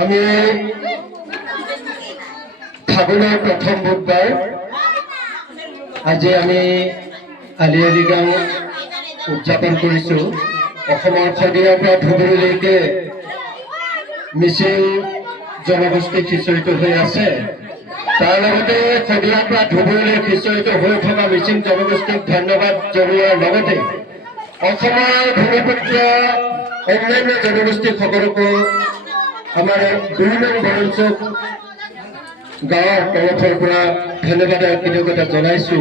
আমি ফাগুনৰ প্ৰথম বুধবাৰ আজি আমি আলি আই লৃগাং উদযাপন কৰিছো। অসমৰ শদিয়াৰ পৰা ধুবুৰীলৈকে মিচিং জনগোষ্ঠী সিঁচৰিত হৈ আছে। তাৰ লগতে শদিয়াৰ পৰা ধুবুৰীলৈ সিঁচৰিত হৈ থকা মিচিং জনগোষ্ঠীক ধন্যবাদ জনোৱাৰ লগতে অসমৰ ভূমিপুত্ৰ অন্যান্য জনগোষ্ঠীসকলকো আমাৰ ২ নং বৰঞ্চক গাঁৱৰ তৰফৰ পৰা ধন্যবাদ আৰু কৃতজ্ঞতা জনাইছো।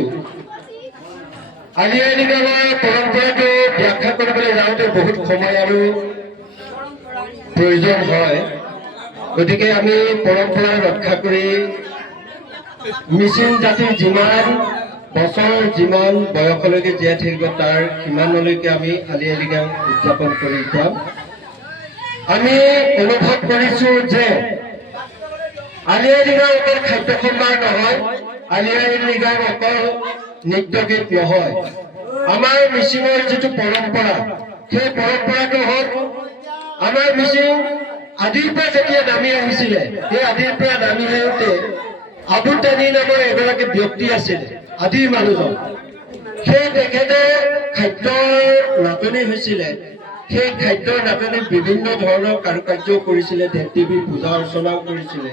আলি আই লৃগাঙৰ পৰম্পৰাটো ব্যাখ্যা কৰিবলৈ যাওঁতে বহুত সময় আৰু প্ৰয়োজন হয়। গতিকে আমি পৰম্পৰা ৰক্ষা কৰি মিচিং জাতিৰ যিমান বছৰ যিমান বয়সলৈকে জীয়াই থাকিব তাৰ সিমানলৈকে আমি আলি আই লৃগাং উদযাপন কৰি যাম। আমি অনুভৱ কৰিছো যে আলি আই লৃগাং অকল খাদ্য সম্ভাৰ নহয়, আলি আই লৃগাং অকল নৃত্য গীত নহয়। আমাৰ মিচিঙৰ যিটো পৰম্পৰা, সেই পৰম্পৰাটো হ'ল আমাৰ মিচিং আদিৰ পৰা যেতিয়া নামি আহিছিলে, সেই আদিৰ পৰা নামি আহোঁতে আবুতানি নামৰ এগৰাকী ব্যক্তি আছিলে, আদিৰ মানুহজন। সেই তেখেতে খাদ্যৰ নাটনি হৈছিলে। সেই খাদ্যৰ নাটনিত বিভিন্ন ধৰণৰ কাৰুকাৰ্য কৰিছিলে, দেৱ দেৱীৰ পূজা অৰ্চনাও কৰিছিলে।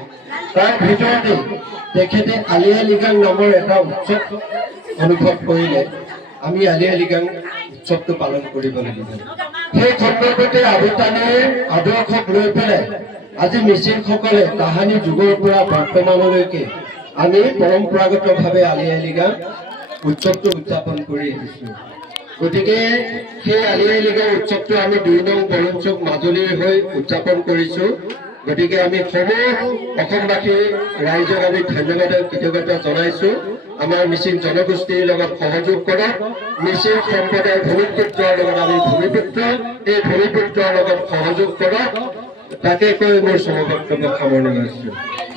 তাৰ ভিতৰতে তেখেতে আলি আই লৃগাং নামৰ এটা উৎসৱ অনুভৱ কৰিলে। আমি আলি আই লৃগাং উৎসৱটো পালন কৰিব লাগিব। সেই সন্দৰ্ভতে আবুতানিৰ আদৰ্শক লৈ পেলাই আজি মিচিংসকলে তাহানি যুগৰ পৰা বৰ্তমানলৈকে আমি পৰম্পৰাগতভাৱে আলি আই লৃগাং উৎসৱটো উদযাপন কৰি আহিছো। গতিকে সেই আলি আই লৃগাং উৎসৱটো আমি ২ নং বৰঞ্চক মাজুলীৰ হৈ উদযাপন কৰিছো। গতিকে আমি সমূহ অসমবাসী ৰাইজক আমি ধন্যবাদ আৰু কৃতজ্ঞতা জনাইছো। আমাৰ মিচিং জনগোষ্ঠীৰ লগত সহযোগ কৰক। মিচিং সম্প্ৰদায়ৰ ভূমিপুত্ৰৰ লগত আমি ভূমিপুত্ৰ, এই ভূমিপুত্ৰৰ লগত সহযোগ কৰক। তাকে কৈ মোৰ সমবক্তব্য সামৰণি মাৰিছো।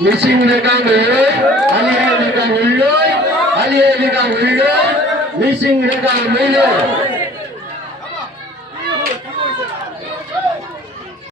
মিচিং লৃগাং উইলৈ, আলি আই লৃগাং উইলৈ, আলি আই লৃগাং উইলৈ, মিচিং লৃগাং উইলৈ।